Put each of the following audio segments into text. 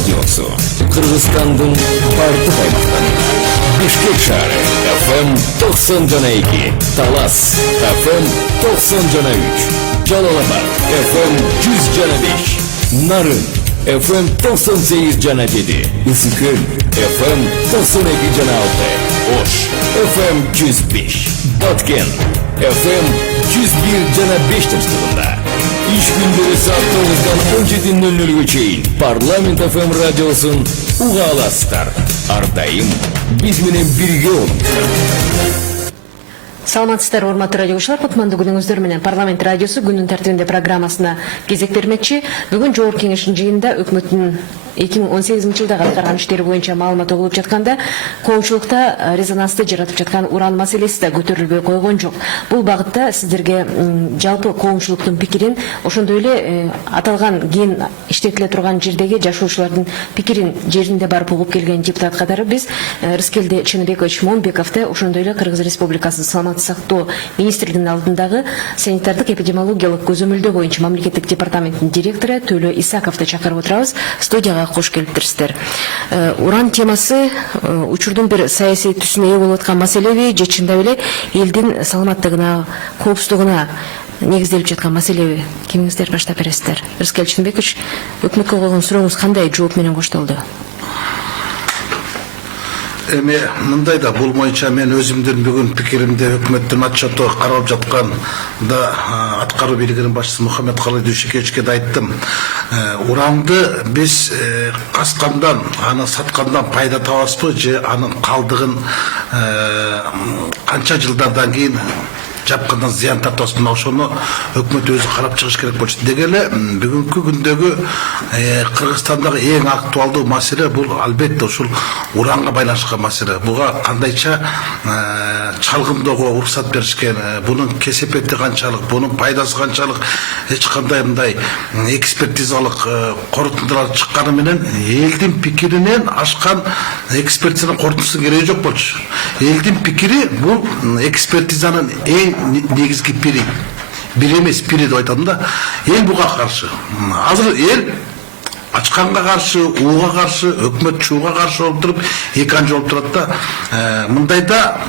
радиосу. Кыргызстандын бардык аймактарында. Бишкек шаары FM 90.2, Талас FM 90.3, Жалалабад FM 100.5, Нарын FM 98.7, Ысыкөл FM 92.6, Ош FM 105, Баткен FM 101.5 тынчтыгында. İş gündürü saat 9'dan 17.00'e çeyin Parlament FM radyosun uğa alasızlar. Ardayım, biz menen birge olumuzдар. Саламатсыздар, урматтуу радиогучулар. Кутмандуу күнүңүздөр менен Парламент радиосу күнүн тартибинде программасына кезек бермекчи. Бүгүн Жогорку Кеңештин жыйынында Өкмөттүн 2018 жылдагы аткарган иштери боюнча маалымат угулуп жатканда, коомчулукта резонансты жаратып жаткан уран маселеси да көтөрүлбөй койгон жок. Бул багытта сиздерге жалпы коомчулуктун пикирин, ошондой эле аталган ген иштетиле турган жердеги жашоочулардын пикирин жеринде барып угуп келген депутат катары биз Рыскелди Момбековду, ошондой эле Кыргыз Республикасы саламаттык сактоо министрлигинин алдындагы санитардык эпидемиологиялык көзөмөлдөө боюнча мамлекеттик департаменттин директору Төлө Исаковду чакырып отурабыз. Студияга кош келиптирсиздер. Уран темасы учурдун бир саясий түсүнө ээ болуп аткан маселеби же чындап эле элдин саламаттыгына, коопсуздугуна негизделип жаткан маселеби? Кимиңиздер баштап бересиздер? Рыскелди Момбекович, өкмөткө койгон сурооңуз кандай жооп менен коштолду? Эми мындай да, бул боюнча мен өзүмдүн бүгүн пикиримде өкмөттүн отчету каралып жаткан да аткаруу бийлигинин башчысы Мухаммед Дүйшекечке да айттым. Уранды биз каскандан, аны саткандан пайда табасызбы же анын калдыгын канча жылдардан кийин жапкандан зыян тартабызбы? Ошону өкмөт өзү карап чыгыш керек болчу. Деги эле бүгүнкү күндөгү Кыргызстандагы эң актуалдуу маселе бул албетте ушул уранга байланышкан маселе. Буга кандайча чалгындоого уруксат беришкен, бунун кесепети канчалык, бунун пайдасы канчалык, эч кандай мындай экспертизалык корутундулар чыкканы менен элдин пикиринен ашкан экспертизанын корутундусу кереги жок болчу. Элдин пикири бул экспертизанын эң негизги пири. Бир эмес, пири деп айтам да. Эл буга каршы. Азыр эл ачканга каршы, ууга каршы, өкмөт чууга каршы болуп туруп, эки анча болуп турат да. Мындайда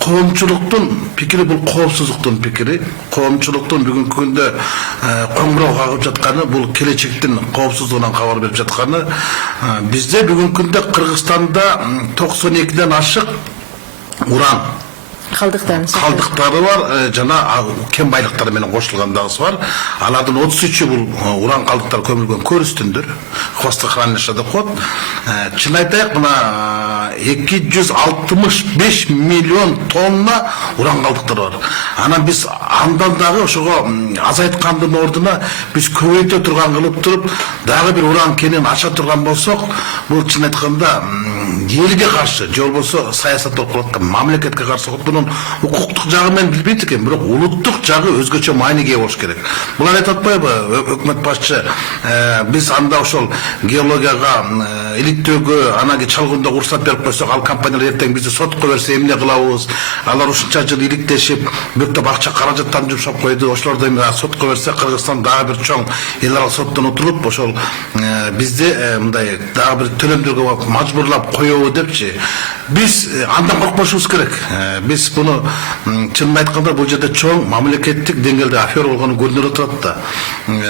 коомчулуктун пикири бул коопсуздуктун пикири. Коомчулуктун бүгүнкү күндө коңгуроо кагып жатканы бул келечектин коопсуздугунан кабар берип жатканы. Бизде бүгүнкү күндө Кыргызстанда 92ден ашык уран калдыктары бар, жана кен байлыктары менен кошулгандагысы бар. Алардын 33-ü бул уран калдыктары көмүлгөн көрүстүндөр, хвостохранилище деп коет. Чын айтайык, мына 265 миллион тонна уран калдыктары бар. Анан биз андан дагы ошого азайткандын ордуна биз көбөйтө турган кылып туруп, дагы бир уран кенин аша турган болсок, бул чын айтканда элге каршы, же болбосо саясат болуп калат, мамлекетке каршы болот. Укуктук жагы мен билбейт экен, бирок улуттук жагы өзгөчө мааниге болуш керек. Булар айтып атпайбы, өкмөт башчы, биз анда ошол геологияга иликтөөгө, анаги чалгындоо уруксат берип койсок, ал компаниялар эртең бизди сотко берсе эмне кылабыз? Алар ушунча жыл иликтешип, бөктөп акча каражаттарын жумшап койду. Ошолорду эми сотко берсе, Кыргызстан дагы бир чоң эл аралык соттон утулуп, ошол бизди мындай дагы бир төлөмдөргө мажбурлап коебу депчи. Биз андан коркпошубуз керек. Биз буну чынын айтканда бул жерде чоң мамлекеттик деңгээлде афера болгону көрүнүп турат да.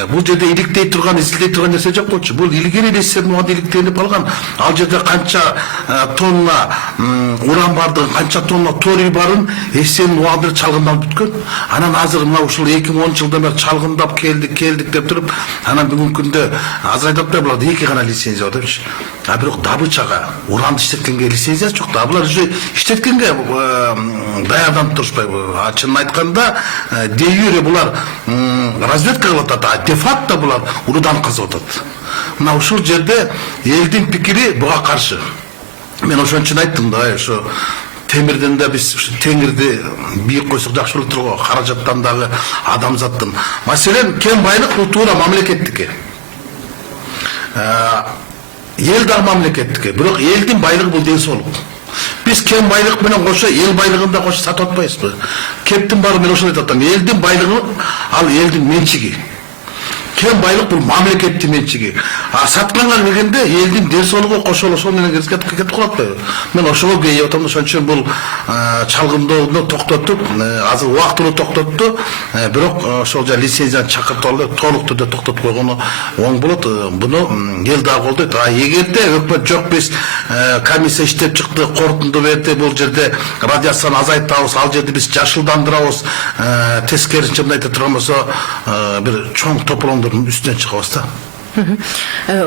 Бул жерде иликтей турган, изилдей турган нерсе жок болчу. Бул илгери эсебин убагында иликтелип калган. Ал жерде канча тонна уран бардыгын, канча тонна торий барын эсебин убагында чалгындалып бүткөн. Анан азыр мына ушул 2010 жылдан бери чалгындап келдик деп туруп, анан бүгүнкү күндө азыр айтып атпайбы, буларда 2 гана лицензия бар депчи. А бирок добычага, уранды иштеткенге лицензиясы жок да. Булар уже иштеткенге даярданып турушпайбы. Чынын айтканда, де юре булар разведка кылып атат, а де факто булар урудан казып атат. Мына ушул жерде элдин пикири буга каршы. Мен ошон үчүн айттым да, ошо темирден да биз теңирди бийик койсок жакшы болот турго, каражаттан дагы адамзаттын. Маселен, кен байлык бул туура мамлекеттики. Эл дагы мамлекеттики, бирок элдин байлыгы бул ден соолук. Biz ken baylık bilen koşu, el baylığında koşu satı atmayız mı? Keptin barı ben oşun ettim. Eldin baylığı al eldin mençigi. кен байлык бул мамлекеттин менчиги. А сатканга келгенде элдин ден соолугу кошулуп ошол менен кетип калат да. Мен ошого кейип атам, ошон үчүн бул чалгындоону токтотуп, азыр убактылуу токтотту. Бирок ошол лицензияны чакыртып алып, толук түрдө токтотуп койгону оң болот. Буну эл дагы колдойт. А эгерде өкмөт жок, биз комиссия иштеп чыкты, корутунду берди, бул жерде радиацияны азайтабыз, ал жерде биз жашылдандырабыз, тескерисинче мындай айта турган болсо, бир чоң тополоңдордун үстүнөн чыгабыз да.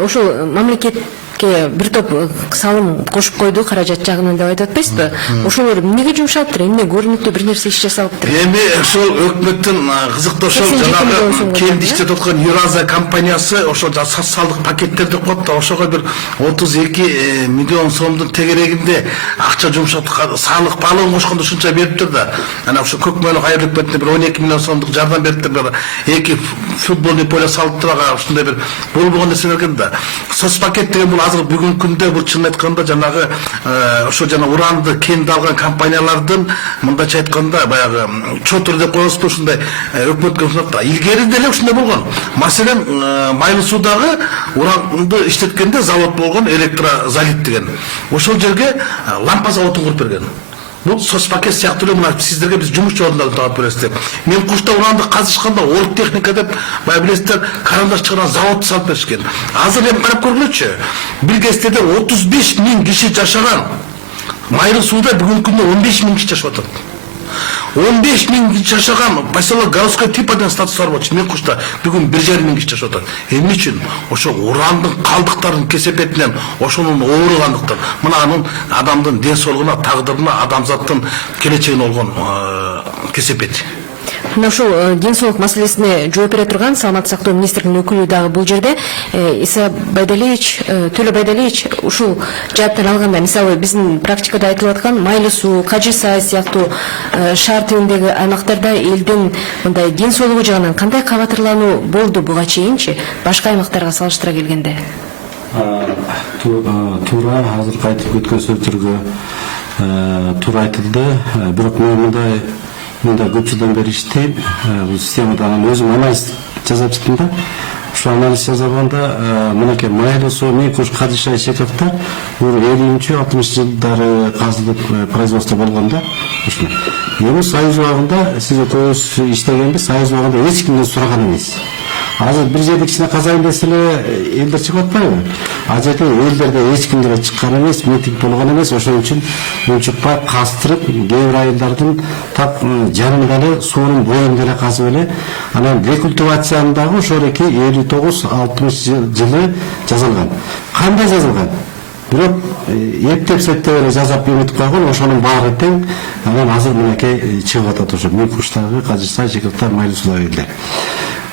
Ошол мамлекетке бир топ салым кошуп койду каражат жагынан деп айтып атпайсызбы? Ошолор эмнеге жумшалыптыр? Эмне көрүнүктүү бир нерсе иш жасалыптыр? Эми ошол өкмөттүн кызыктуу ошол жанагы кенди иштетип аткан Юраза компаниясы ошол социалдык пакеттер деп коет да, ошого бир 32 миллион сомдун тегерегинде акча жумшатып, салык палыгын кошкондо ушунча бериптир да. Анан ошо Көкмөйлүк айыл өкмөтүнө бир 12 миллион сомдук жардам бериптир. Эки футболный поле салыптырга ушундай бир болбогон нерсе берген да. Соцпакет деген бул азыр бүгүнкү күндө бул чын айтканда жанагы ошо жана уранды кенди алган компаниялардын мындайча айтканда баягы чотур деп коебузбу, ушундай өкмөткө сунат. Илгери деле ушундай болгон. Маселен Майлысуудагы уранды иштеткенде завод болгон, электрозалит деген. Ошол жерге лампа заводун куруп берген. Бул соцпакет сыяктуу эле, мына сиздерге биз жумушчу орундарды таап беребиз деп. Мен кушта уранды казышканда орт техника деп, бая билесиздер, карандаш чыгарган заводду салып беришкен. Азыр эми карап көргүлөчү. Бир кездерде 35 миң киши жашаган Майлысууда бүгүнкү күндө 15 миң киши жашап атат. 15 миң киши жашаган поселок городской типа деген статус бар болчу. Мен кушта бүгүн 1,5 миң киши жашап атат. Эмне үчүн? Ошо урандын калдыктарын кесепетинен, ошонун ооругандыктан, мына анын адамдын ден соолугуна, тагдырына, адамзаттын келечегине болгон кесепети. Мына ушул ден соолук маселесине жооп бере турган саламаттык сактоо министринин өкүлү дагы бул жерде Иса Байдалиевич, Төлө Байдалиевич ушул жааттан алганда, мисалы биздин практикада айтылып аткан Майлысуу, Кажысай сыяктуу шаар тибиндеги аймактарда элдин мындай ден соолугу жагынан кандай кабатырлануу болду буга чейинчи, башка аймактарга салыштыра келгенде? Туура, азыркы айтып өткөн сөздөргө туура айтылды. Бирок мен мында көп жылдан бери иштейм. Бул системада өзүм анализ жасап чыктым да. Ошол анализ жасаганда мынакей Майлысуу, Микуш, Кадышай шекафтар 50-60 жылдары казылып производство болгон да. Ушул. Эми союз убагында сиз экөөбүз иштегенбиз, союз убагында эч кимден сураган эмес. Азыр бир жерде кичине казайын десе эле элдер чыгып атпайбы? А жерде элдерде эч кимдер чыккан эмес, митинг болгон эмес. Ошон үчүн унчукпай кастырып, кээ бир айылдардын так жанында эле суунун боюнда эле казып эле, анан рекультивацияны дагы ошол эки 59-60 жылы жазылган. Кандай жазылган? Бирок эптеп-септеп эле жазап эметип койгон, ошонун баары тең. Анан азыр мынакей чыгып атат ошо Микуштагы, Кажысай, Жекептар, Майлысуудагы элдер.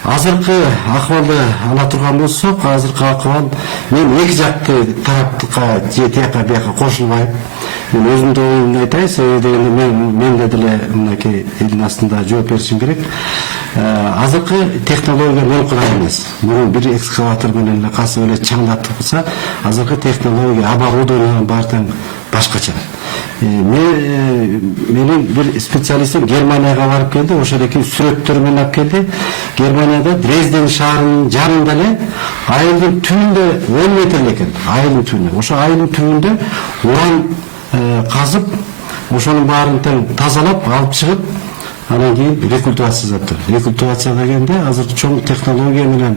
Азыркы акыбалды ала турган болсок, азыркы акыбал мен эки жакты тараптыкка же тияка бияка кошулбайм. Мен өзүмдүн оюмду айтайын, себеби дегенде мен деле мынакей элдин астында жооп беришим керек. Азыркы технология мен курак эмес. Мурун бир экскаватор менен эле касып эле чаңдатылса, азыркы технология оборудованиянын баары башкача. Менин бир специалистим Германияга барып келди, ошол эки сүрөттөр менен алып келди. Германияда Дрезден шаарынын жанында эле айылдын түбүндө 10 метр экен, айылдын түбүндө. Ошо айылдын түбүндө уран казып, ошонун баарын тең тазалап алып чыгып, анан кийин рекультивация жасаптыр. Рекультивация дегенде азыр чоң технология менен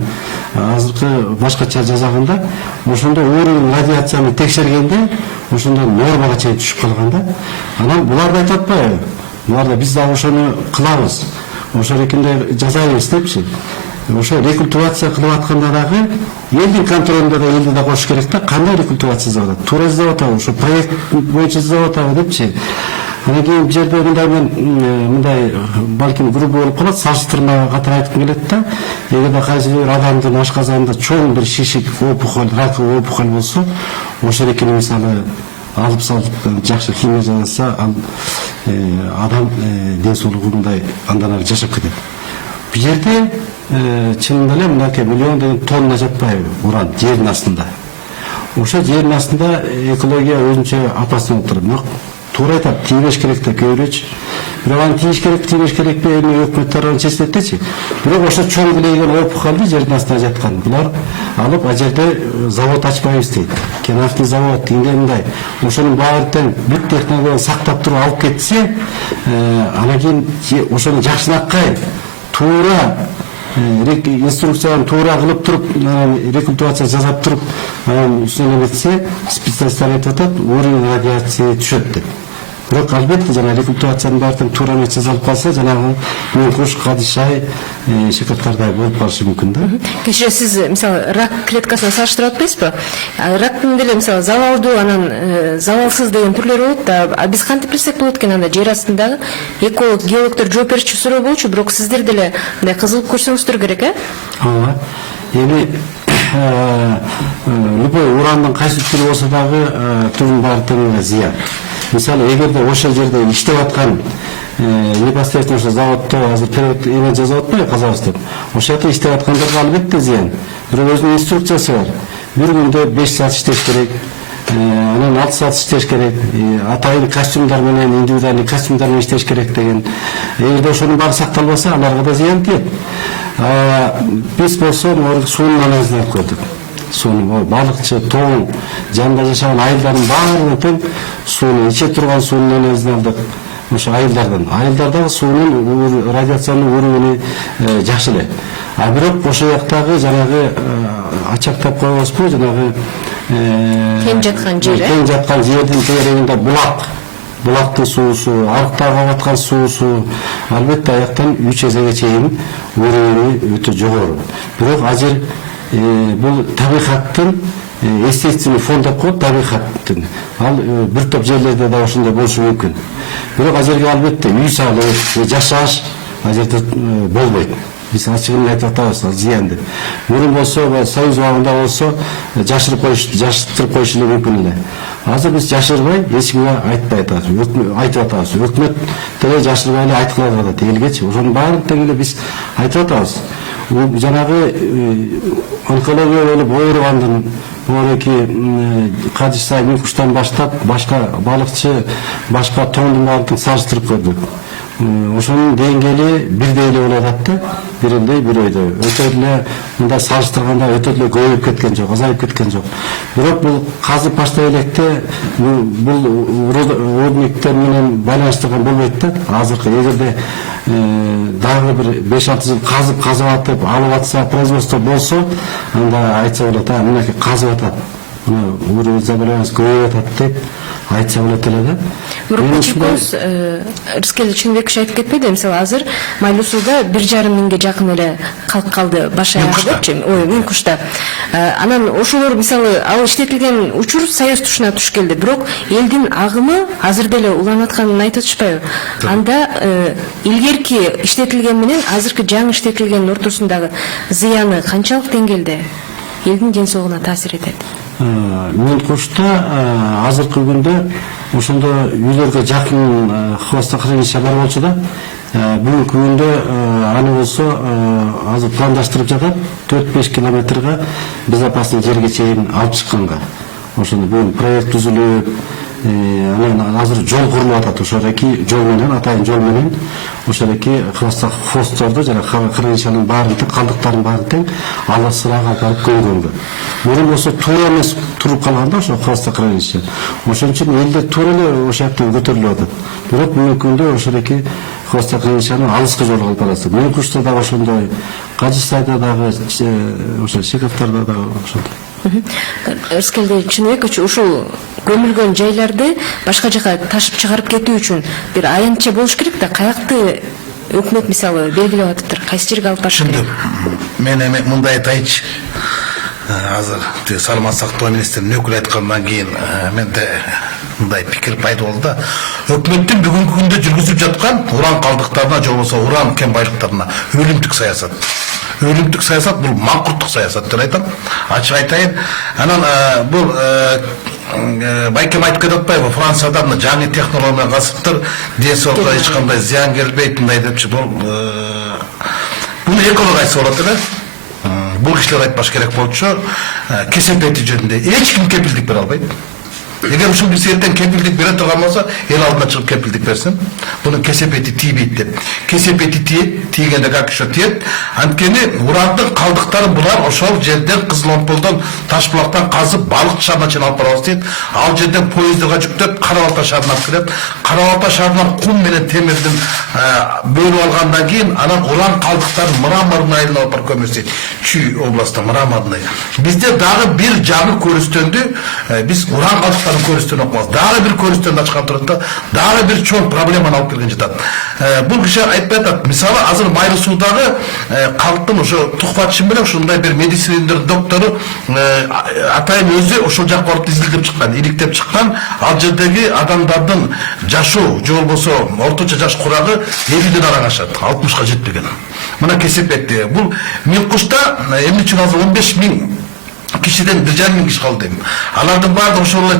азыркы башкача жасаганда, ошондо уровень радиацияны текшергенде, ошондо нормага чейин түшүп калган да. Анан буларды айтып атпайбы? Буларда биз дагы ошону кылабыз. Ошол экинде жасайбыз депчи. Ошо рекультивация кылып атканда дагы элдин контролунда да элди да кош керек да. Кандай рекультивация жасап атат? Туура жасап атабы? Ошо проект боюнча жасап атабы депчи. Анан кийин бул жерде мындай балким грубо болуп калат, салыштырма катары айтып келет да. Эгерде кайсы бир адамдын ашказанында чоң бир шишик опухоль, раковый опухоль болсо, ошол экини мисалы алып салып жакшы химия жасаса, адам ден соолугу мындай андан ары жашап кетет. Бул жерде чынында эле мынакей миллион тонна жатпайбы уран жердин астында. Ошо жердин астында экология өзүнчө опасный болуп турат. Туура айтат, тийбеш керек да көбүрөөчү. бирок аны тийиш керекпи эми өкмөт тарабынан чечилеттичи. Бирок ошо чоң билеген опухалды жердин астында жаткан булар алып ал жерде завод ачпайбыз дейт. Кенавтын завод мындай. Ошонун баары тең бүт технологияны сактап туруп алып кетсе, анан кийин ошону жакшынакай туура инструкцияны туура кылып туруп, рекультивация жасап туруп, үстүнө кетсе, специалисттер айтып атат, уровень радиация түшөт деп. Бирок албетте жана рекультивациянын баары туура эмес жасалып калса, жанагы муңкуш, кадышай, шекарттардай болуп калышы мүмкүн да. Кечире сиз мисалы рак клеткасын салыштырып атпайсызбы? Рактын деле мисалы завалдуу, анан завалсыз деген түрлөрү болот да. А биз кантип билсек болот экен анда жер астындагы эколог, геологдор жооп берүүчү суроо болчу, бирок сиздер деле мындай кызылып көрсөңүздөр керек, Ооба. Эми любой урандын кайсы түрү болсо дагы түрүнүн баары тең зыян. Мисалы, эгерде ошол жерде иштеп аткан непосредственно ошо заводдо азыр период эме жасап атпайбы казабызды. Ошол жерде иштеп аткандарга албетте зыян. Бирок өзүнүн инструкциясы бар. Бир күндө 5 саат иштеш керек, анан 6 саат иштеш керек, атайын костюмдар менен, индивидуальный костюмдар менен иштеш керек деген. Эгерде ошонун баары сакталбаса, аларга да зыян тиет. Биз болсо суунун анализин алып көрдүк. Суунун балыкчы, тоң, жанында жашаган айылдардын баарына тең сууну иче турган суунун анализин алдык. Ошо айылдардагы суунун радиациянын уровени жакшы эле. А бирок ошол жактагы жанагы ачактап коебузбу, жанагы Тең жаткан жер, тең жаткан жердин тегерегинде булактын суусу, арыктарга баткан суусу, албетте аяктан 3 эсеге чейин уровени өтө жогору. Бирок азыр бул табигаттын естественный фон деп коет, табигаттын. Ал бир топ жерлерде да ошондой болушу мүмкүн. Бирок азыркы албетте үй салып, жашаш азыркы болбойт. Биз ачыгын айтып атабыз, зыян деп. Мурун болсо, союз убагында болсо, жаштырып коюшу мүмкүн эле. Азыр биз жашырбай, эч кимге айтып атабыз. Өкмөт деле жашырбай эле айткылап атат элгечи. Ошонун баарын тең эле биз айтып атабыз. Жанагы онкология болуп ооругандын мынакей кадышсай муңкуштан баштап башка балыкчы, башка тоңдун баарын салыштырып көрдүк. Ошонун деңгээли бирдей эле болуп атат да, бир элдей, бир ойдой. Өтө эле мындай салыштырганда өтө эле көбөйүп кеткен жок, азайып кеткен жок. Бирок бул казып баштай электе бул рудниктер менен байланыштырган болбойт да. Азыркы эгерде дагы бир 5-6 жыл казып атып, алып атса, производство болсо, анда айтса болот, мынакей казып атат. Уровень заболеванияныз көбөйүп атат деп айтса болот эле да. Бирок чекоз Рыскелди Момбеков айтып кетпейди, мисалы азыр Майлуусуда 1,5 миңге жакын эле калк калды баш аягы депчи, муңкушта. Анан ошолор мисалы ал иштетилген учур Союз тушуна туш келди, бирок элдин агымы азыр деле уланып атканын айтып атышпайбы? Анда илгерки иштетилген менен азыркы жаңы иштетилгендин ортосундагы зыяны канчалык деңгээлде элдин ден соолугуна таасир этет? Муңкушта азыркы күндө ошондо үйлөргө жакын хвоста хранилище бар болчу да, бүгүнкү күндө аны болсо азыр пландаштырып жатат 4-5 километрге безопасный жерге чейин алып чыкканга. Ошондо бүгүн проект түзүлүп, анан азыр жол курулуп атат. Ошондоки жол менен, атайын жол менен ошондоки хвостторду жана хранилищенин баарын калдыктарын баарын тең алысыраак алып барып көмгөнгө. Мурун болсо туура эмес туруп калганда ошо хвоста хранилище. Ошон үчүн элдер туура эле ошол жактан көтөрүлүп атат. Бирок бүгүнкү күндө ошондоки хвоста хранилищени алыска жол алып барасыз. Муңкушта дагы ошондой, Кадышсайда дагы, ошо Шекафтарда дагы ошондой. Рыскелди Момбекович, ушул көмүлгөн жайларды башка жака ташып чыгарып кетүү үчүн бир аянтча болуш керек да, каякты өкмөт мисалы белгилеп атыптыр, кайсы жерге алып барыш керек? Мен эми мындай айтайынчы. Азыр саламат сактоо министринин өкүлү айткандан кийин менде мындай пикир пайда болду да. Өкмөттүн бүгүнкү күндө жүргүзүп жаткан уран калдыктарына же болбосо уран кен байлыктарына өлүмтүк саясат. Өлүмтүк саясат бул маңкурттук саясат деп айтам. Ачык айтайын. Анан бул байкем айтып кетип атпайбы, Францияда жаңы технология менен касыптыр, ден соолукка эч кандай зыян келбейт мындай депчи. Буну эколог айтса болот эле. Бул кишилер айтпаш керек болчу. Кесепети жөнүндө эч ким кепилдик бере албайт. Эгер ушул биз эртең кепилдик бере турган болсо, эл алдына чыгып кепилдик берсин. Бунун кесепети тийбейт деп. Кесепети тиет, тийгенде как еще тиет. Анткени урандын калдыктарын булар ошол жерден Кызыломполдон Ташбулактан казып балык шаарына чейин алып барабыз дейт. Ал жерден поездга жүктөп Карабалта шаарына алып келет. Карабалта шаарынан кум менен темирдин бөлүп алгандан кийин анан уран калдыктарын мраморный айылына алып барып көмөсөйт. Чүй областында мраморный. Бизде дагы бир жагы көрүстөндү биз уран калдыктарын көрүстөн окубабыз. Дагы бир көрүстөндү ачкан турат да, дагы бир чоң проблеманы алып келген жатат. Бул киши айтпай атат. Мисалы азыр Майры суудагы калктын ошо тухватчы менен ушундай бир медицина доктору атайын өзү ошол жакка барып изилдеп чыккан, иликтеп чыккан. Ал жердеги адамдардын жашоо же болбосо орточо жаш курагы 50ден араң ашат, 60га жетпеген. Мына кесепетти. Бул Милкушта эмне үчүн азыр 15 000 кишиден 1,5 000 киши калды. Алардын баардыгы ошол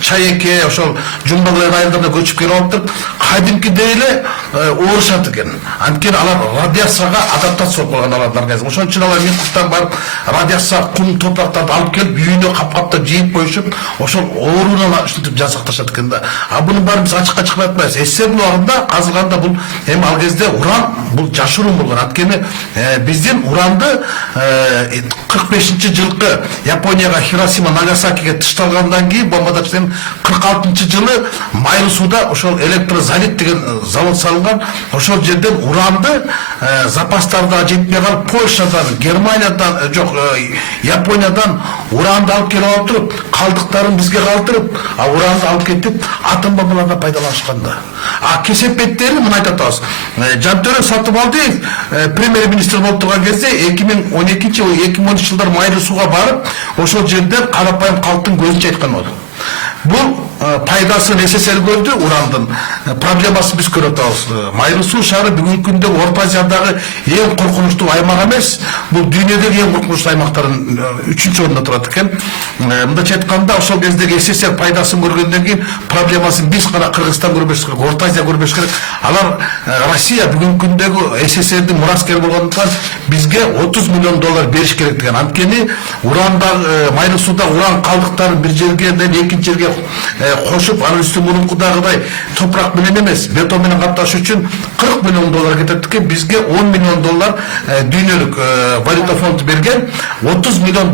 чайеке, ошол жумбалар айылдарына көчүп келип алыптыр. Кадимкидей эле оорушат экен. Анткени алар радиацияга адаптация болуп калган алардын организм. Ошон үчүн алар Милкуштан барып радиация кум топурактарды алып келип үйүнө капкаптап жыйып коюшуп, ошол оорунан ушинтип жасакташат экен да. Bunun bari biz açıkça çıkıp etmez. Eser bu arada kazılganda bu hem algezde uran bu caşurun bulur. Atkeni bizim urandı 45. yılkı Japonya'ga Hiroshima Nagasaki'ye tıştalgandan ki bombada çıkan 46. yılı Maylısu'da oşol elektrozalit degen zavod salıngan oşol жерден urandı zapaslarda жетпей kalıp Polşa'dan, Germanya'dan, yok Japonya'dan urandı alıp gelip oturup kaldıklarını bizge kaldırıp urandı alıp ketip атом бомбаларына пайдаланышканда. Кесепеттери мына айтат атабыз. Жантөрө Сатыбалдиев премьер-министр болуп турган кезде 2012-2013 жылдар Майры сууга барып, ошол жерде карапайым калктын көзүнчө айткан болду. Бул пайдасын СССР көрдү, урандын проблемасын биз көрүп атабыз. Майры суу шаары бүгүнкү күндө Орто Азиядагы эң коркунучтуу аймак эмес, бул дүйнөдөгү эң коркунучтуу аймактардын 3-орунда турат экен. Мындайча айтканда, ошол кездеги СССР пайдасын көргөндөн кийин проблемасын биз гана Кыргызстан көрбөш керек, Орто Азия көрбөш керек. Алар Россия бүгүнкү күндөгү СССРдин мураскери болгондуктан бизге $30 миллион бериш керек деген. Анткени уранда Майры сууда уран калдыктарын бир жерден экинчи жерге кошуп, анын үстүн мурункудагыдай топурак менен эмес, бетон менен капташ үчүн $40 миллион кетет экен. Бизге $10 миллион дүйнөлүк валюта фонду берген. $30 миллион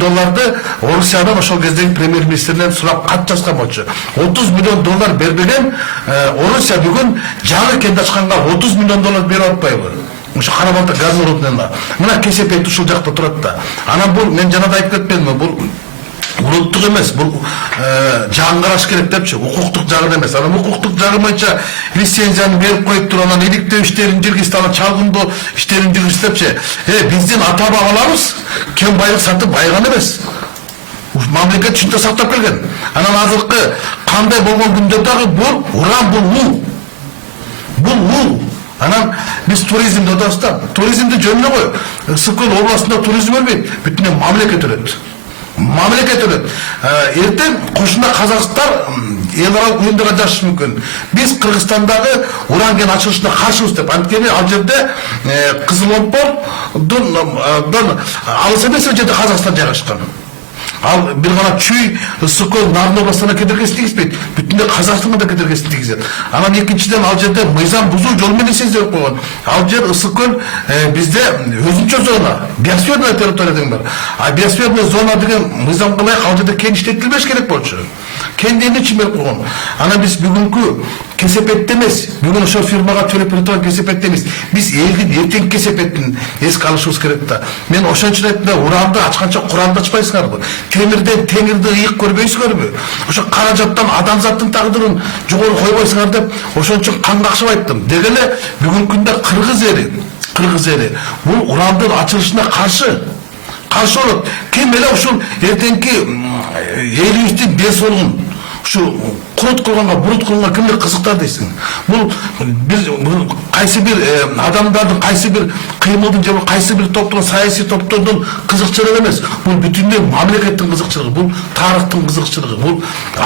Орусиядан ошол кездеги премьер-министрден сурап кат жазган болчу. $30 миллион бербеген Орусия бүгүн жаңы кенде ачканга $30 миллион берип атпайбы? Ошо Карабалта газ ордунда. Мына кесепет ушул жакта турат да. Анан бул мен жанада айтып кетпедимби? Бул улуттук эмес, бул жагын караш керек депчи, укуктук жагын эмес. Анан укуктук жагы боюнча лицензияны берип коюп туруп, анан иликтөө иштерин жүргүзүп, анан чалгындоо иштерин жүргүзүп депчи. Биздин ата бабаларыбыз кен байлык сатып байган эмес. Мамлекет үчүн сактап келген. Анан азыркы кандай болгон күндө дагы бул уран, бул ул. Анан биз туризмди атабыз да. Туризмди жөнүнө кой. Ысыкөл областында туризм өлбөйт, бүтүн мамлекет өлөт. Мамлекет өлөт. Эртең кошуна казакстар эл аралык уюмдарга жашышы мүмкүн. Биз Кыргызстандагы уран кен ачылышына каршыбыз деп. Анткени ал жерде Кызыломполдон алыс эмес жерде Казакстан жайгашкан. Ал бир гана чүй Ысыкөл Нарын областына кедергесин тийгизбейт, бүтүндөй Казакстанга да кедергесин тийгизет. Анан экинчиден ал жерде мыйзам бузуу жол менен сезилип койгон. Ал жер Ысыкөл бизде өзүнчө зона, биосферная территория деген бар. Биосферная зона деген мыйзамга ылайык ал жерде кен иштетилбеш керек болчу. Кенди эмне үчүн берип койгон? Анан биз бүгүнкү кесепетте эмес, бүгүн ошол фирмага төлөп берип турган кесепетте эмес. Биз элдин эртең кесепетин эске алышыбыз керек да. Мен ошон үчүн айттым, уранды ачканча Куранды ачпайсыңарбы? Темирден теңирди ыйык көрбөйсүңөрбү? Ошо каражаттан адамзаттын тагдырын жогору койбойсуңар деп, ошон үчүн кан какшып айттым. Деги эле бүгүнкү күндө Кыргыз эли бул урандын ачылышына каршы болот. Ким эле ушул эртеңки элибиздин ден соолугун ушу құрыт қылғанға, бұрыт қылғанға кімдер қызықтар дейсің? Бұл қайсы бір адамдардың, қайсы бір қимылдың, және қайсы бір топтың, саяси топтардың қызықшылығы емес. Бұл бүтіндей мемлекеттің қызықшылығы, бұл тарихтың қызықшылығы, бұл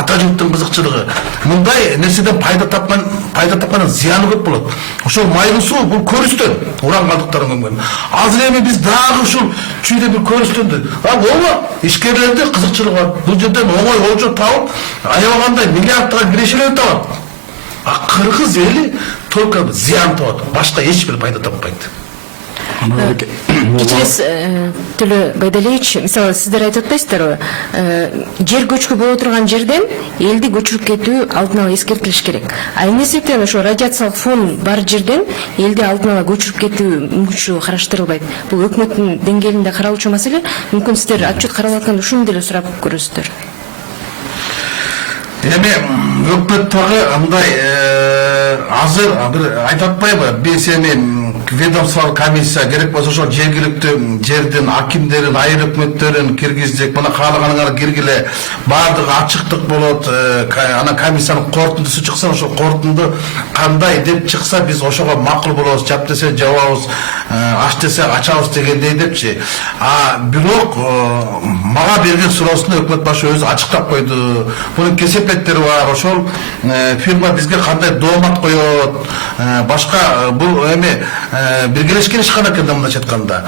атажұрттың қызықшылығы. Мұндай нәрседен пайда тапқаннан зияны көп болады. Ошол майдың суы бұл көрістен, уран қалдықтарын көмген. Азыр эми біз дағы ушул чүйде бір көрістенді. Ола, ишкерлерде қызықшылығы бар. Бұл жерден оңой олжо тауып, аябагандай миллиардтага кирешелер табат. Кыргыз эли только зыян табат, башка эч бир пайда таппайт. Кечирес Төлө Байдалевич, мисалы сиздер айтып атпайсыздарбы, жер көчкү болуп турган жерден элди көчүрүп кетүү алдын ала эскертилиш керек. А эмне себептен ошо радиациялык фон бар жерден элди алдын ала көчүрүп кетүү мүмкүнчүлүгү караштырылбайт? Бул өкмөттүн деңгээлинде каралуучу маселе. Мүмкүн сиздер отчет карап атканда ушуну деле сурап көрөсүздөр. Эми өкмөттөгү андай азыр бир айтып атпайбы, биз эми ведомстволук комиссия керек болсо ошол жергиликтүү жердин акимдерин, айыл өкмөттөрүн киргизсек, мына каалаганыңар киргиле, баардыгы ачыктык болот. Анан комиссиянын корутундусу чыкса, ошол корутунду кандай деп чыкса, биз ошого макул болобуз, жап десе жабабыз, аш десе ачабыз дегендей депчи. Бирок мага берген суроосунда өкмөт башы өзү ачыктап койду. Бунун кесепеттери бар. Ошол фирма бизге кандай доомат коет, башка бул эми биргелешкен ишкана экен да мындайча айтканда.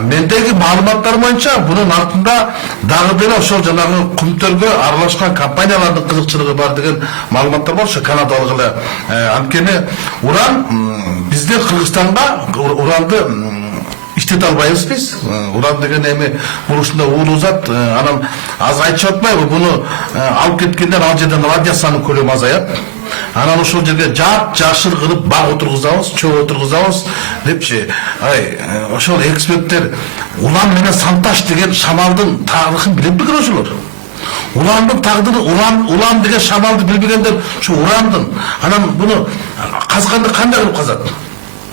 Мендеги маалыматтар боюнча бунун артында дагы деле ошол жанагы кумтөргө аралашкан компаниялардын кызыкчылыгы бар деген маалыматтар бар. Ошо канадалык эле. Анткени уран бизде Кыргызстанга уранды иштете албайбыз биз. Уран деген эми бул ушундай уулуу зат. Анан азыр айтып атпайбы, буну алып кеткенден ал жерден радиациянын көлөмү азаят. Анан ошол жерге жашыр кылып баг отургузабыз, чөп отургузабыз депчи. Ошол эксперттер улам менен санташ деген шамалдын тарыхын билет бекен ошолор? Уландын тагдыры, улам деген шамалды билбегендер ушу урандын. Анан буну казганда кандай кылып казат?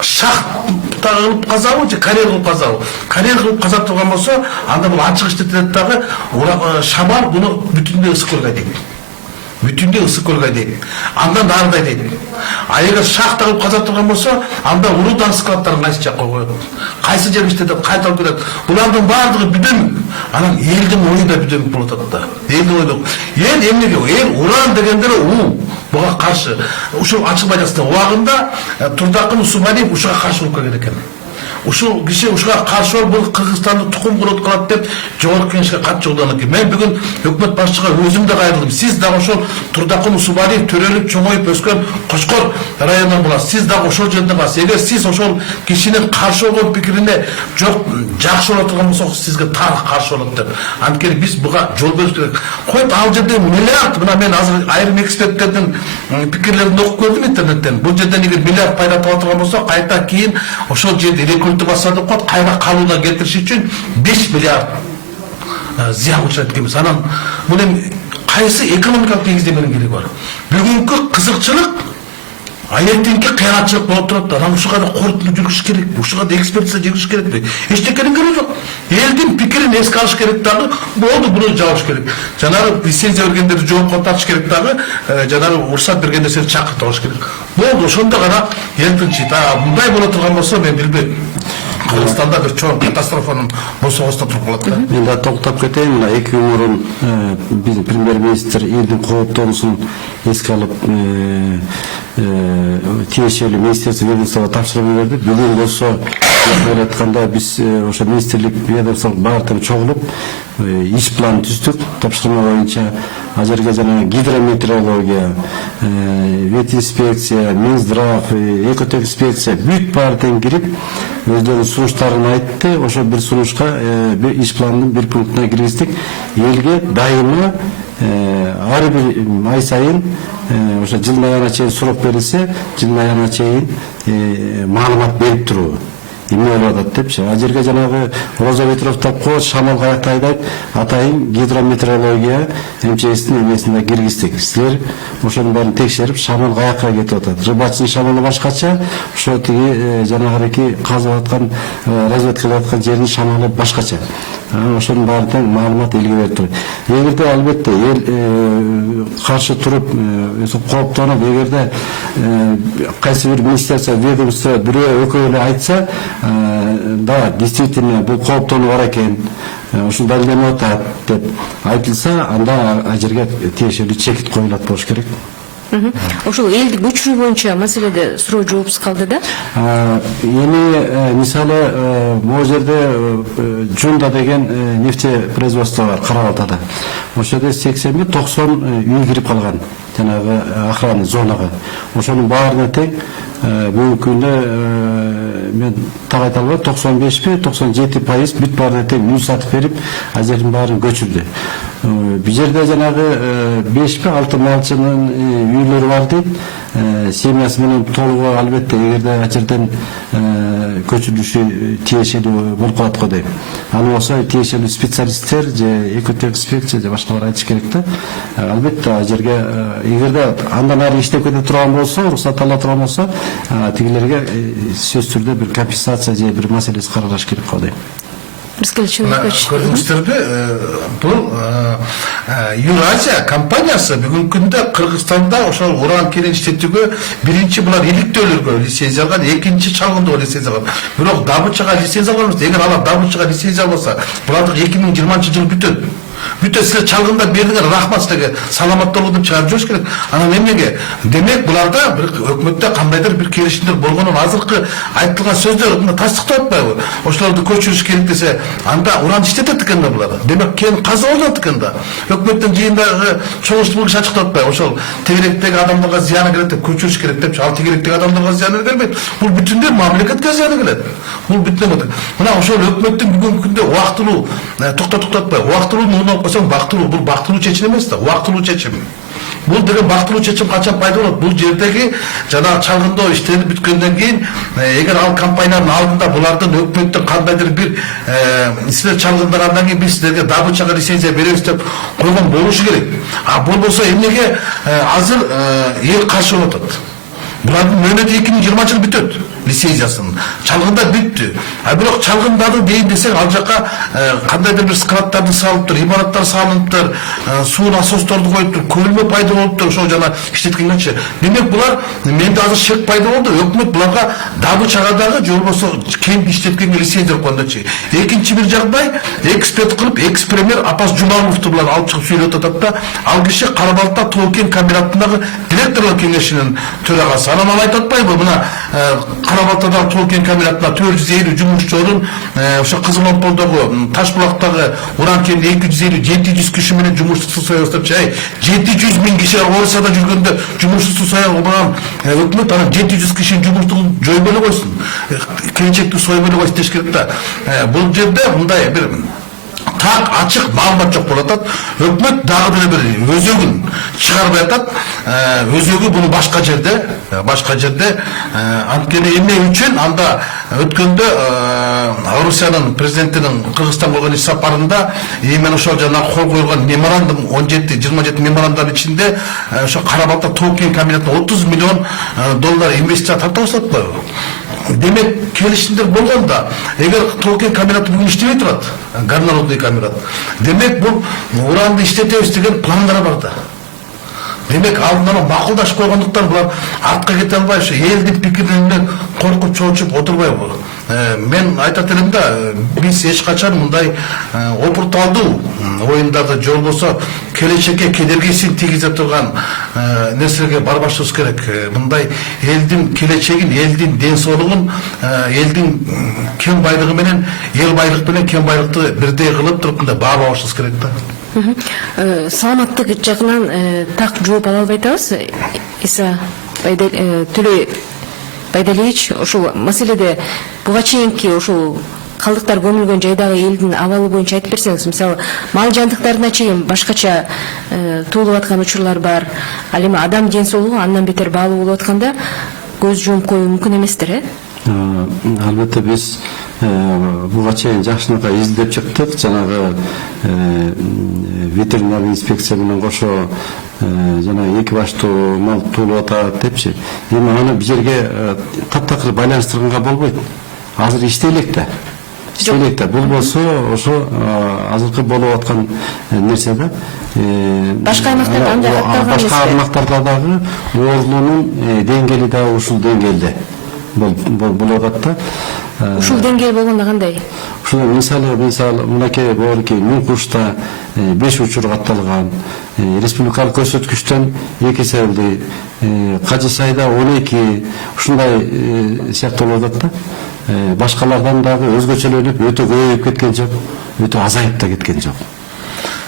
Шах кылып казабы же карьер кылып казабы? Карьер кылып казап турган болсо, анда бул ачык иштетилет дагы шамал буну бүтүндөй ысык көлгө айдайт. Бүтүндөй ысык көлгө айдайт. Андан нарда айдайт. А эгер шахта кылып казап турган болсо, анда урудан складтарын кайсы жакка коет? Кайсы жерге иштетет, кайда алып келет? Булардын баардыгы бүдөн. Анан элдин ою да бүдөн болуп атат да. Элдин ою. Эл эмнеге? Эл уран дегендер буга каршы. Ушул ачык байланыштын убагында Турдакын Усубалиев ушуга каршы болуп келген экен. Ушул киши ушуга каршы болуп бул Кыргызстанды тукум курут кылат деп Жогорку Кеңешке кат жолдон экен. Мен бүгүн өкмөт башчыга өзүм да кайрылдым. Сиз дагы ошол Турдакын Усубалиев төрөлүп чоңоюп өскөн Кочкор районунан боласыз. Сиз дагы ошол жерден каласыз. Эгер сиз ошол кишинин каршы болгон пикирине жок жакшы боло турган болсо, сизге тарых каршы болот деп. Анткени биз буга жол бериш керек. Койт ал жерде миллиард, мына мен азыр айрым эксперттердин пикирлерин окуп көрдүм интернеттен. Бул жерден эгер миллиард пайда таба турган болсо, кайта кийин ошол жерде басады кот кайра калууна келтириш үчүн 5 миллиард зыян учурат экенбиз. Анан бул эми кайсы экономикалык негиздеменин кереги бар? Бүгүнкү кызыкчылык ертеңки кыянатчылык болуп турат. Анан ушуга да корутунду жүргүзүш керек. Ушуга да экспертиза жүргүзүш керек. Эчтекенин кереги жок. Элдин пикирин эске алыш керек дагы. Болду, буну жабыш керек. Жанагы лицензия бергендерди жоопко тартыш керек дагы. Жанагы уруксат берген нерсени чакыртып алыш керек. Болду, ошондо гана эл тынчыйт. Мындай боло турган болсо, мен билбейм. Кыргызстанда бир чоң катастрофанын босогосуна туруп калат да. Мен да токтоп кетейин. Мына 2 күн мурун биздин премьер-министр элдин кооптонусун эске алып тиешелүү министрлик ведомствого тапшырма берди. Бүгүн болсо айтканда биз ошо министрлик ведомстволук баардыгы чогулуп иш план түздүк. Тапшырма боюнча ал жерге жана гидрометеорология, ветинспекция, Минздрав, экотехинспекция бүт баардыгын кирип өздөрүнүн сунуштарын айтты. Ошо бир сунушка бир иш пландын бир пунктуна киргиздик. Элге дайыма ар бир ай сайын ошо жылдын аягына чейин суроо берилсе, жылдын аягына чейин маалымат берип туруу. эмне болуп атат депчи. А жерге жанагы Роза Ветров деп коет, Шамал каякта айдайт, атайын гидрометеорология МЧСтин эмесине киргиздик. Силер ошонун баарын текшерип, Шамал каякка кетип атат. Рыбачынын шамалы башкача, ошо тиги жанагы казып аткан, разведка кылып аткан жердин шамалы башкача. Ошонун баарын маалымат элге берип турат. Эгерде албетте эл каршы туруп, кооптонуп, эгерде кайсы бир министерство, ведомство бирөө экөө эле айтса, да, действительно бул кооптонуу бар экен, ушул далилденип атат деп айтылса, анда ал жерге тиешелүү чекит коюлат болуш керек. Ошол элдик учуру боюнча маселеде суроо жоопсуз калды да? Эми мисалы могу жерде Жунда деген нефтепроизводство бар Карабалтада. Ошол жерде 80-90 үй кирип калган, жанагы охрана зонага. Ошонун баарына тең бүгүнкү күндө мен так айта албайм, 95-97% бүт баарына тең үй сатып берип, азердин баарын көчүрдү. Бул жерде жанагы 5-6 малчынын үйлөрү бар дейт. Семьясы менен толугу албетте эгерде ажерден көчүрүлүшү тиешелүү болуп калат го дейм. Аны болсо тиешелүү специалисттер же экотех инспекция же башкалар айтыш керек да. Албетте ажерге эгерде андан ары иштеп кете турган болсо, уруксат ала турган болсо, тигилерге сөзсүз түрдө бир компенсация же бир маселеси каралыш керек го дейм. Көрдүңүздөрбү, бул Евразия компаниясы бүгүнкү күндө Кыргызстанда ошол уран кенин иштетүүгө биринчи булар иликтөөлөргө лицензия алган, экинчи чалгындоо лицензия алган. Бирок добычага лицензия алган эмес. Эгер алар добычага лицензия албаса, булардын 2020-жыл бүтөт. Бүтө силер чалгында бердиңер, рахмат силерге, саламаттуулук деп чыгарып жүрүш керек. Анан эмнеге? Демек буларда бир өкмөттө кандайдыр бир келишимдер болгонун азыркы айтылган сөздөр мына тастыктап атпайбы? Ошолорду көчүрүш керек десе, анда уран иштетет экен да булар. Демек кен казып алат экен да. Өкмөттүн жыйындагы чогулуштуу киши ачыктап атпайбы? Ошол тегеректеги адамдарга зыяны келет деп көчүрүш керек депчи. Ал тегеректеги адамдарга зыяны келбейт. Бул бүтүндөй мамлекетке зыяны келет. Бул бүтүндөй. Мына ошол өкмөттүн бүгүнкү күндө убактылуу токтотуп атпайбы? Убактылуу бактылуу, бул бактылуу чечим эмес да, убактылуу чечим. Бул деген бактылуу чечим качан пайда болот? Бул жердеги жана чалгындоо иштелип бүткөндөн кийин, эгер ал компаниянын алдында булардын өкмөттүн кандайдыр бир силер чалгындар андан кийин биз силерге добычага лицензия беребиз деп койгон болушу керек. А болбосо эмнеге азыр эл каршы болуп атат? Булардын мөөнөтү 2020-жыл бүтөт лицензиясын. Чалгында бүттү. А бирок чалгындарды дейин десең, ал жака кандайдыр бир складдарды салыптыр, имараттар салыныптыр, суу насосторду коюптур, көлмө пайда болуптур, ошо жана иштеткенче. Демек булар менде азыр шек пайда болду. Өкмөт буларга добычага дагы же болбосо кен иштеткенге лицензия койгондочу. Экинчи бир жагдай, эксперт кылып, экс-премьер Апас Жумаловду булар алып чыгып сүйлөп атат да. Ал киши Карабалта тоо кен комбинатындагы директорлор кеңешинин төрагасы. Анан ал айтып атпайбы, мына Карабалтадагы тоо кен комбинатына 450 жумушчу орун, ошо Кызыл Омполдогу Таш булактагы уран кенде 250-700 киши менен жумушсуз соебуз депчи. 700 миң киши Орусияда жүргөндө жумушсуз соя албаган өкмөт анан 700 кишинин жумуштугун жойбой эле койсун. Келечекти сойбой эле койсун деш керек да. Бул жерде мындай бир так ачык маалымат жок болуп атат. Өкмөт дагы деле бир өзөгүн чыгарбай атат. Өзөгү буну башка жерде анткени эмне үчүн анда өткөндө Орусиянын президентинин Кыргызстанга болгон иш сапарында эмен ошол жана кол коюлган меморандум 27 меморандумдун ичинде ошо Карабалта тоо кен комбинатына 30 миллион доллар инвестиция тартабыз атпайбы? Демек келишимдер болгон да. Эгер тоо кен комбинаты бүгүн иштебей турат, горнородный комбинат. Демек бул уранды иштетебиз деген пландар бар да. Демек алдынан макулдашып койгондуктан булар артка кете албай, ошо элдин пикиринен коркуп чоочуп отурбайбы? Мен айтат элем да, биз эч качан мындай опурталдуу оюндарды же болбосо келечекке кедергисин тийгизе турган нерселерге барбашыбыз керек. Мындай элдин келечегин, элдин ден соолугун, элдин кен байлыгы менен, эл байлык менен кен байлыкты бирдей кылып туруп мындай баабабашыбыз керек да. Саламаттык жагынан так жооп ала албай атабыз. Иса Байдалевич, ошол маселеде буга чейинки ошол калдыктар көмүлгөн жайдагы элдин абалы боюнча айтып берсеңиз, мисалы мал жандыктарына чейин башкача туулуп аткан учурлар бар. Ал эми адам ден соолугу андан бетер баалуу болуп атканда, көз жумуп коюу мүмкүн эместир, Албетте биз буга чейин жакшынакай издеп чыктык. Жанагы ветеринарный инспекция менен кошо жана эки баштуу мал туулуп атат депчи. Эми аны бир жерге таптакыр байланыштырганга болбойт. Азыр иштейлек да. Бул болсо ошо азыркы болуп аткан нерсе да. Башка аймактарда андай катталган эмес. Башка аймактарда дагы оорунун деңгээли дагы ушул деңгээлде болуп атат да. Ушул деңгээл болгондо кандай? Ушул мисалы мынакей борки Мункушта 5 учур катталган, республикалык көрсөткүчтөн 2 эселди, Кажысайда 12, ушундай сыяктуу болуп атат да. Башкалардан дагы өзгөчөлөнүп өтө көбөйүп кеткен жок, өтө азайып да кеткен жок.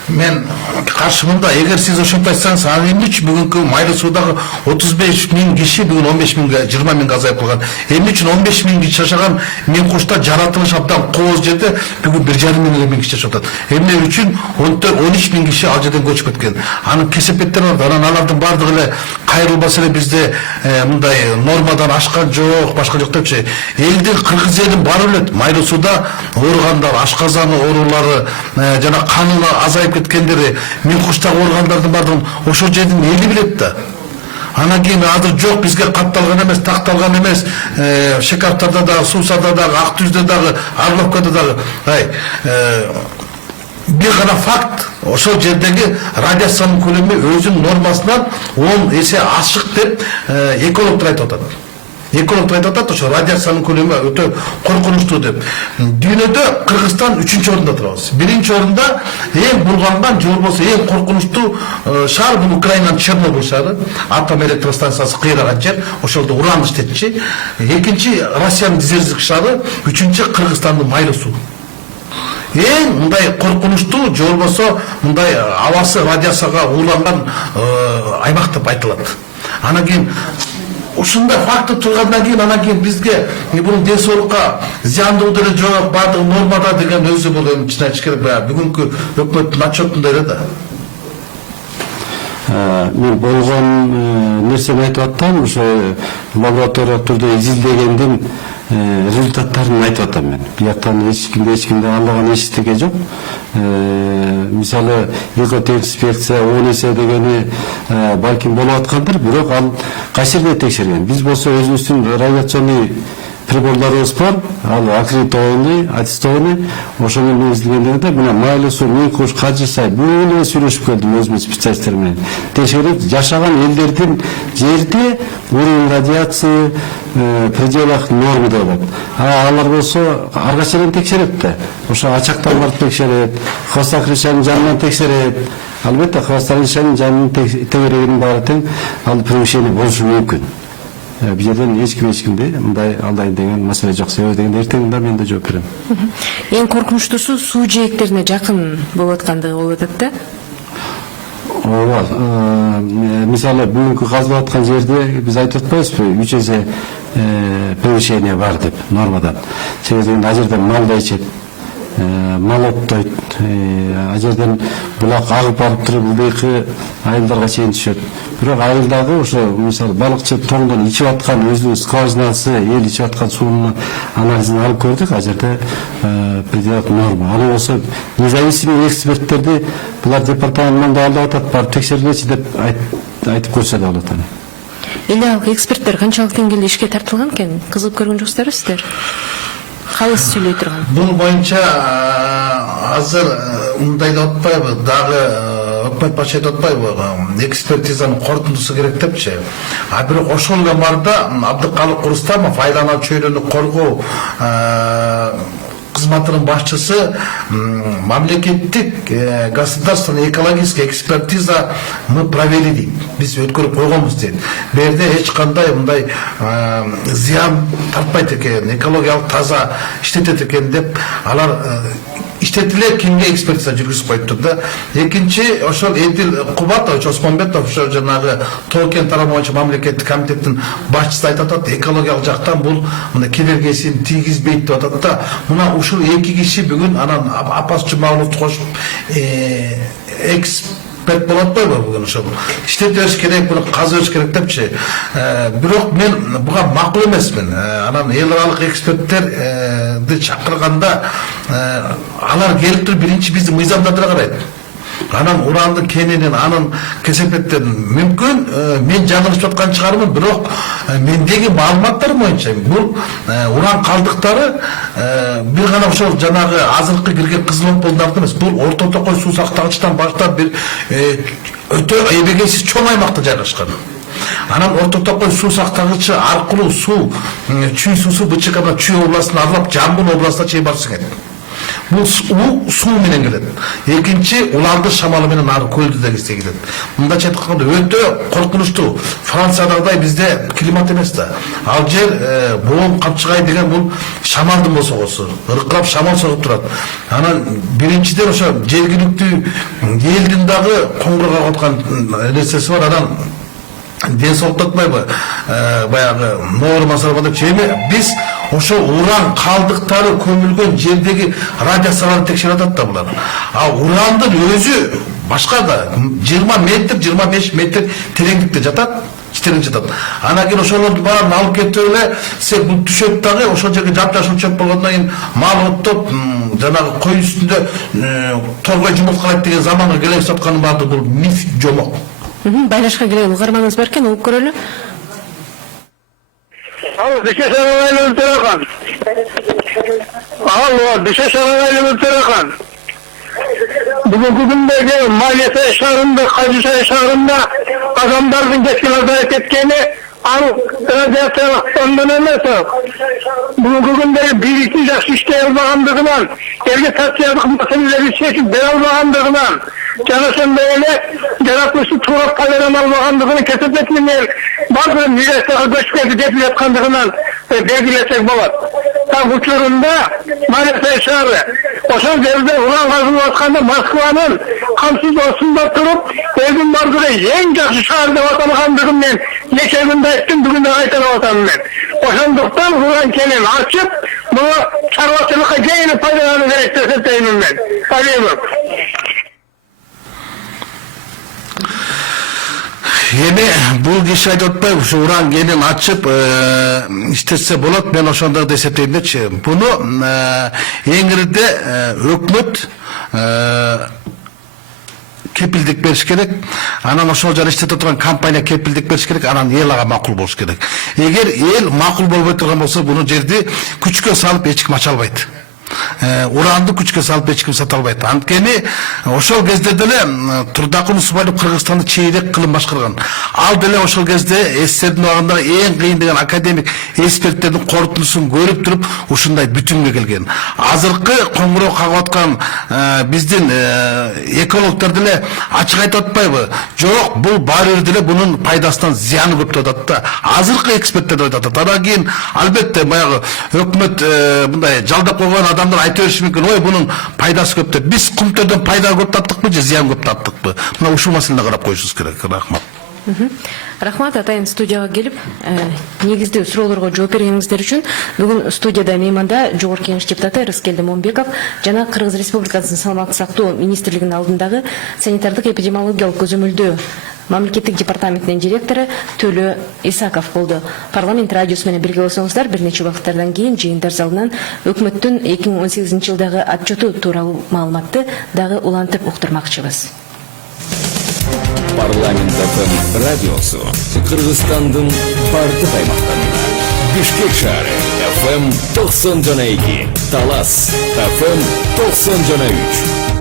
Мен каршымында, эгер сиз ошентип айтсаңыз, ал эмне үчүн бүгүнкү Майлысуудагы 35.000 киши бүгүн 15.000 20.000 азайып калган? Эмне үчүн 15.000 киши жашаган Мункушта жаратылыш абдан кооз жерде бүгүн 1,5 киши жашап атат? Эмне үчүн 13.000 киши ал жерден көчүп кеткен? Анын кесепеттери бар. Анан алардын бардыгы эле кайрылбаса эле бизде мындай нормадан ашкан жок, башка жок депчи. Элдин кыргыз элин баары билет. Майлысууда ооругандар, ашказаны оорулары жана каны азайып кеткендери, Мункуштагы ооругандардын бардыгын ошол жердин эли билет да. Анан кийин азыр жок, бизге катталган эмес, такталган эмес, Шекартарда дагы, Суусарда дагы, Ак Түздө дагы, Орловкада дагы. Бир гана факт, ошол жердеги радиациянын көлөмү өзүнүн нормасынан 10 эсе ашык деп экологдор айтып атат. Экологдор айтып атат, ошо радиациянын көлөмү өтө коркунучтуу деп. Дүйнөдө Кыргызстан 3-орунда турабыз. 1-орунда эң булганган же болбосо эң коркунучтуу шаар бул Украинанын Чернобыль шаары, атом электростанциясы кыйраган жер, ошолдо уран иштетчи. Экинчи Россиянын Дизерзик шаары, үчүнчү Кыргызстандын Майлысуу. Эң мындай коркунучтуу же болбосо мындай абасы радиацияга ууланган аймак деп айтылат. Анан кийин ушундай факты тургандан кийин анан кийин бизге бунун ден соолукка зыяндуу деле жок, баардыгы нормада деген өзү бул эми чын айтыш керек. Бүгүнкү өкмөттүн отчетунда эле да. Мен болгон нерсени айтып аттам, ошо лаборатория түрдө изилдегендин результаттарын айтып атам мен. Бияктан эч кимде алган эчтеке жок. Мисалы, экоинспекция 10 эсе дегени балким болуп аткандыр, бирок ал кайсы жерде текшерген. Биз болсо өзүбүздүн радиационный приборларыбыз бар, ал аккредитованный, аттестованный, ошол менен изилгендерде мына Майлысуу, Мункуш, Кажысай бул эле сүйлөшүп келдим өзүмдүн специалисттер менен. Текшерип жашаган элдердин жерде уровень радиации пределах нормы деп атат. Алар болсо ар кайсы жерден текшерет да. Ошо ачактан барып текшерет, хвостохрущанын жанынан текшерет. Албетте хвостохрущанын жанынын тегерегинин баары тең, ал превышение болушу мүмкүн. Бул жерден эч кимде мындай алдайын деген маселе жок. Себеби дегенде эртең да мен да жооп берем. Эң коркунучтуусу суу жээктерине жакын болуп аткандыгы болуп атат да. Ооба. Мисалы бүгүнкү казылып аткан жерде биз айтып атпайбызбы, 3 эсе превышение бар деп нормадан. Себеби дегенде ал жерден мал да ичет, мал оттойт, ал жерден булак агып барып туруп ылдыйкы айылдарга чейин түшөт. Бирок айылдагы ошо мисалы балыкчы тоңдон ичип аткан өзүнүн скважинасы, эл ичип аткан суунун анализин алып көрдүк, ал жерде пределдик норма. Аны болсо независимый эксперттерди булар департаменттен да алып атат, барып текшергилечи деп айтып көрсө да болот аны. Эле ал эксперттер канчалык деңгээлде ишке тартылган экен? Кызыгып көргөн жоксуздарбы сиздер? Калыс сүйлөй турган. Бул боюнча азыр мындай деп атпайбы, дагы өкмөт башы айтып атпайбы, экспертизанын корутундусу керек депчи. А бирок ошол эле барда Абдыкалык Рустамов айлана чөйрөнү коргоо кызматынын башчысы мамлекеттик государственный экологический экспертиза мы провели дейт. Биз өткөрүп койгонбуз дейт. Берде эч кандай мындай зыян тартпайт экен, экологиялык таза иштетет экен деп алар иштетиле кимге экспертиза жүргүзүп коюптур да. Экинчи ошол Эдил Кубатович Осмонбетов ошо жанагы Тоо кен тарабы боюнча мамлекеттик комитеттин башчысы айтып атат, экологиялык жактан бул мына кедергисин тийгизбейт деп атат да. Мына ушул эки киши бүгүн анан Апас Жумаловду кошуп бет болот атпайбы бүгүн ошол иштеп бериш керек, буну казып бериш керек депчи. Бирок мен буга макул эмесмин. Анан эл аралык эксперттерди чакырганда алар келип туруп биринчи биздин мыйзамдарды карайт. Анан урандын кененин, анын кесепеттерин мүмкүн мен жаңылышып аткан чыгармын, бирок мендеги маалыматтар боюнча бул уран калдыктары бир гана ошол жанагы азыркы кирген кызыл отполдарды эмес, бул орто токой суу сактагычтан баштап бир өтө эбегейсиз чоң аймакта жайгашкан. Анан орто токой суу сактагычы аркылуу суу Чүй суусу БЧК Чүй областын аралап Жамбыл областына чейин барып сиңет. Бул суу менен келет. Экинчи уланды шамалы менен ары көлдү да келет. Мындайча айтканда өтө коркунучтуу. Франциядагыдай бизде климат эмес да. Ал жер боом капчыгай деген бул шамалдын босогосу. Ыркырап шамал согуп турат. Анан биринчиден ошо жергиликтүү элдин дагы коңгуроо аткан нерсеси бар. Анан ден соолуктатпайбы баягы нормасы бар деп чейме биз ошо уран калдыктары көмүлгөн жердеги радиацияларды текшерип атат да булар. А урандын өзү башка да 20 метр, 25 метр тереңдикте жатат. Анан кийин ошолорду баарын алып кетип эле бул түшөт дагы ошол жерге жапжашыл чөп болгондон кийин мал оттоп жанагы кой үстүндө торгой жумурткалайт деген заманга келип жатканы баарды бул миф жомок. Байлашка келген угарманыңыз бар экен, угуп көрөлү. Алло, Бишешарагайлы Өлтөрахан. Алло, Бишешарагайлы Өлтөрахан. Бүгүнкү күндөгү Малия шаарында, Кажышай шаарында адамдардын кечкен азайып кеткени ал радиациялык фондон эмес. Бүгүнкү күндөгү бийликтин жакшы иштей албагандыгынан, элге социалдык маселелерди чечип бере албагандыгынан, жана ошондой эле жаратылышы туурап калдыра албагандыгынын кесепети менен баардыгы миграцияга көчүп кетип кетип жаткандыгынан белгилесек болот. Так учурунда Малия шаары ошол жерде уран казылып атканда Москванын камсыз осунда туруп, өзүн бардыгы эң жакшы шаар деп аталгандыгын мен нече күндө айттым, бүгүн да кайталап атам мен. Ошондуктан уран кенен ачып, буну чарбачылыкка кеңири пайдалануу керек деп эсептеймин мен. Алейкум. Эми бул киши айтып атпайбы, ушу уран кенин ачып иштетсе болот, мен ошондой деп эсептейм дечи. Буну эң ирide өкмөт кепилдик бериш керек. Анан ошол жер иштетип турган компания кепилдик бериш керек, анан эл ага макул болуш керек. Эгер эл макул болбой турган болсо, буну жерди күчкө салып эч ким ача албайт. Уранды күчкө салып эч ким сата албайт. Анткени ошол кезде деле Турдакун Усубаев Кыргызстанды чейрек кылым башкарган. Ал деле ошол кезде СССРдин убагындагы эң кыйын деген академик эксперттердин корутундусун көрүп туруп ушундай бүтүнгө келген. Азыркы коңгуроо кагып аткан биздин экологдор деле ачык айтып атпайбы? Жок, бул баары бир деле бунун пайдасынан зыяны көп деп атат да. Азыркы эксперттер айтып атат. Анан кийин албетте баягы өкмөт мындай жалдап койгон адамдар айтып бериши мүмкүн, ой бунун пайдасы көп деп. Биз кумтөрдөн пайда көп таптыкпы же зыян көп таптыкпы? Мына ушул маселени карап коюшубуз керек. Рахмат. Рахмат, атайын студияга келип, негиздүү суроолорго жооп бергениңиздер үчүн. Бүгүн студияда мейманда Жогорку Кеңеш депутаты Рыскелди Момбеков жана Кыргыз Республикасынын саламаттык сактоо министрлигинин алдындагы санитардык эпидемиологиялык көзөмөлдөө мамлекеттик департаментинин директору Төлө Исаков болду. Парламент радиосу менен бирге болсоңуздар, бир нече убакыттардан кийин жыйындар залынан өкмөттүн 2018-жылдагы отчету тууралуу маалыматты дагы улантып уктурмакчыбыз. Парламент ФМ радиосу Кыргызстандын бардык аймактарында. Бишкек шаары ФМ 90,2, Талас ФМ 90,3.